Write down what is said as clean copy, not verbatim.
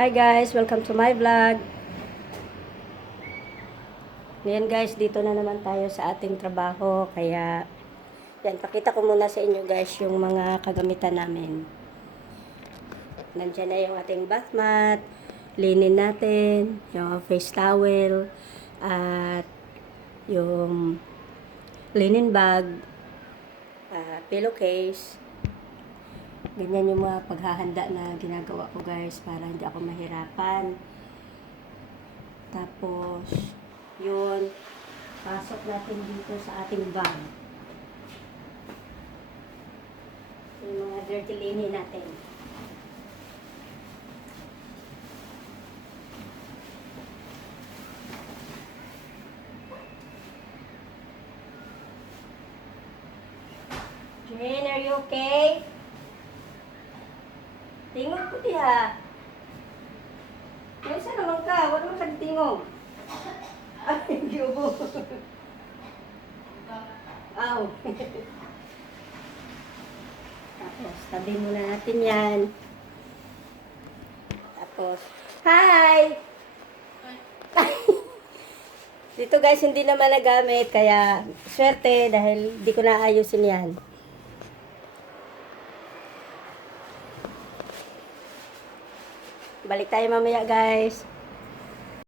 Hi guys, welcome to my vlog. Ngayon guys, dito na naman tayo sa ating trabaho. Kaya, yan, pakita ko muna sa inyo guys yung mga kagamitan namin. Nandiyan na yung ating bath mat, linen natin, yung face towel, at yung linen bag, pillowcase. Ganyan yung mga paghahanda na ginagawa ko guys para hindi ako mahirapan. Tapos, yun, pasok natin dito sa ating bag. Yung mga dirty linen natin. Jane, are you okay? Tingog ko diha. May isa naman ka, wala naman ka tingog. Ay, hindi ubo. Aw. Tapos, tabi muna natin yan. Tapos, hi! Dito guys, hindi naman nagamit, kaya swerte dahil di ko naayusin yan. Balik tayo mamaya guys.